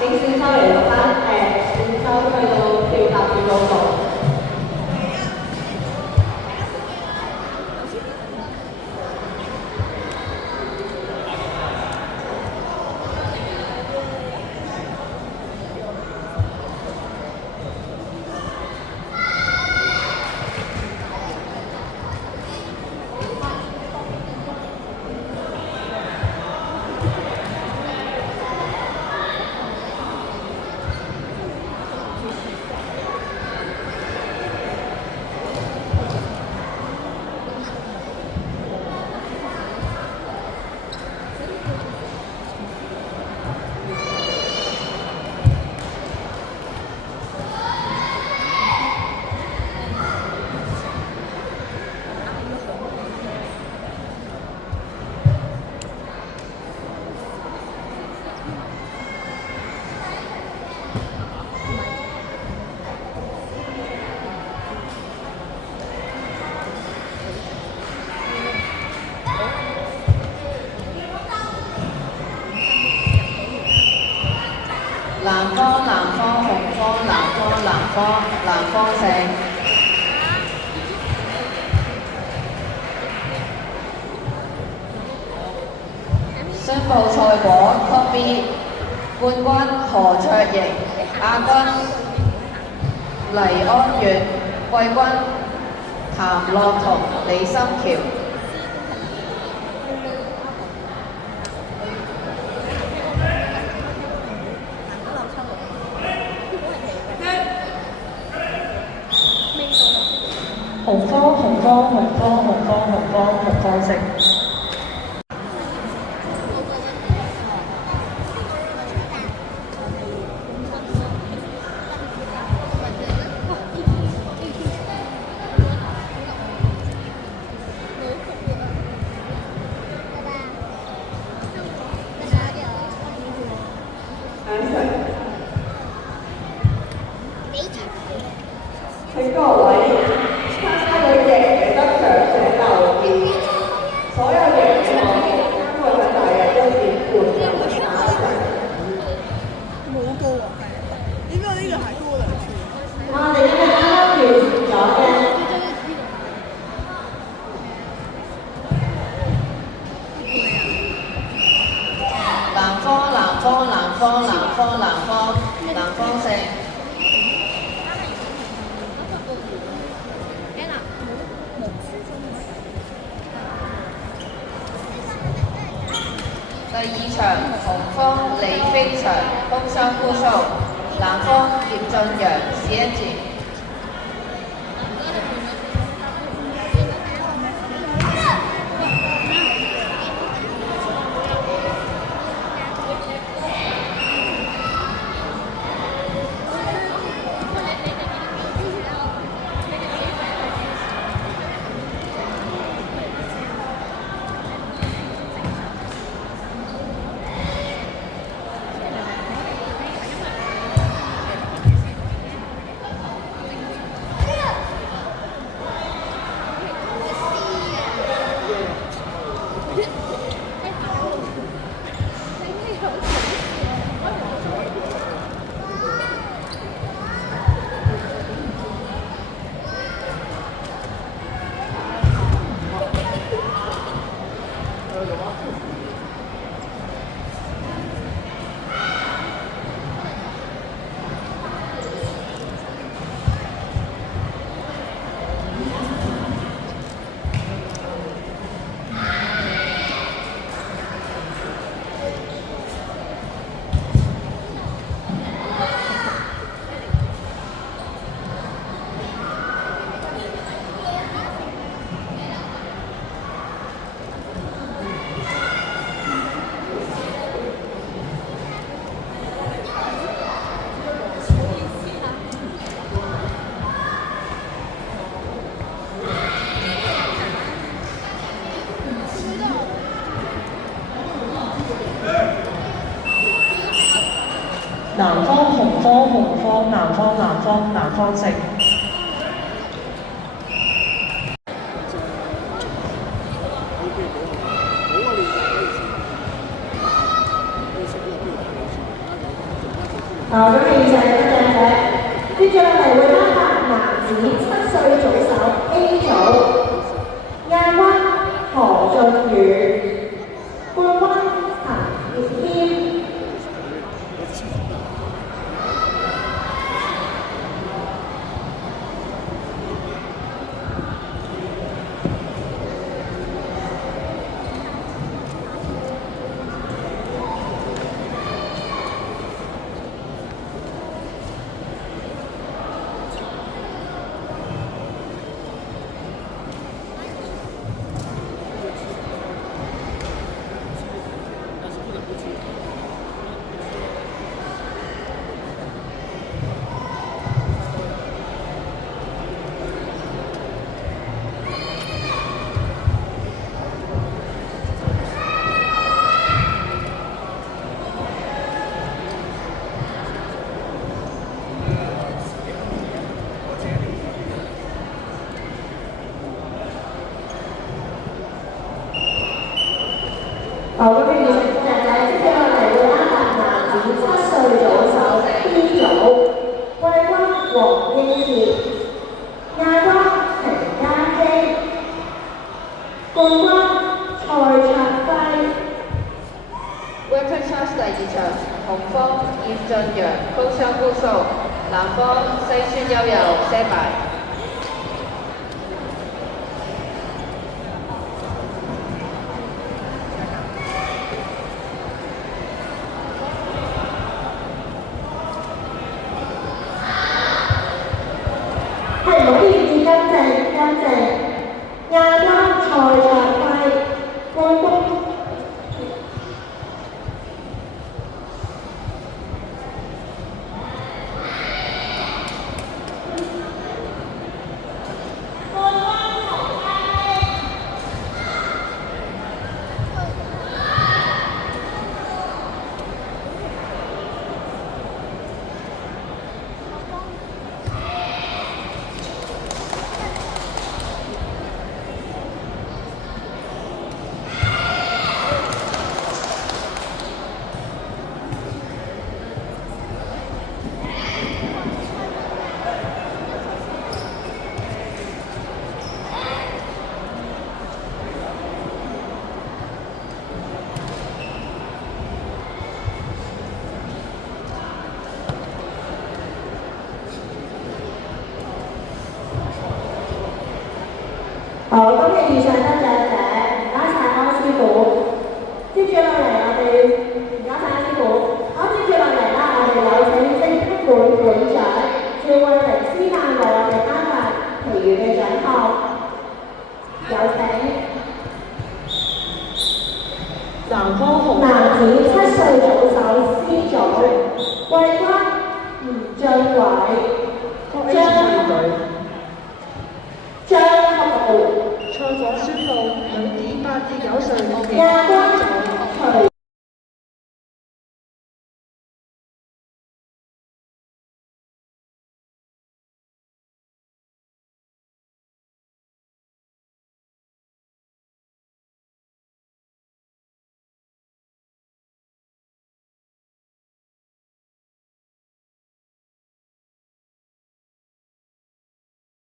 領選手嚟到翻選手去到跳踏跳嗰度。藍方、藍方、紅方、藍方、藍方、藍方勝。宣布賽果 Top B 冠軍何卓瑩，亞軍黎安月，季軍譚樂彤、李心喬。紅方、紅方、紅方、紅方、紅方、紅方勝。請各位參加咗贏嘅得獎請留意，所有贏嘅項目將會喺大約1點半就打上。冇高啊，點解呢個係高兩寸？我哋今日啱啱完成咗嘅。藍方、藍方、藍方、藍方、藍方、藍方勝。第二場，紅方李飛翔、東山姑蘇，藍方葉俊陽、史恩哲。南方、紅方、紅方、南方、南方、南方勝。好，咁現場有靚仔，接住落嚟會頒發男子7歲組手 A 組亞軍何俊宇，冠軍陳業謙。好，咁現場靚仔，接住落嚟會頒發男子7歲組手 B 組季軍黃英傑，亞軍程嘉基，冠軍蔡卓輝。Weapon Charge 第2場，紅方葉俊陽高槍高數，藍方西村悠悠些敗。係唔好意思，更正，亞軍蔡卓輝，冠軍。好，今日遇上得獎者，唔該晒安師傅。接住落嚟，我哋唔該晒安師傅。接住落嚟啦，我哋有請政府館館長趙慧玲師誕為我哋頒發其餘嘅獎項。有請。南方紅男子7歲組手 C 組季軍吳俊偉，張學豪。賽果宣布，女子8至9歲奧運。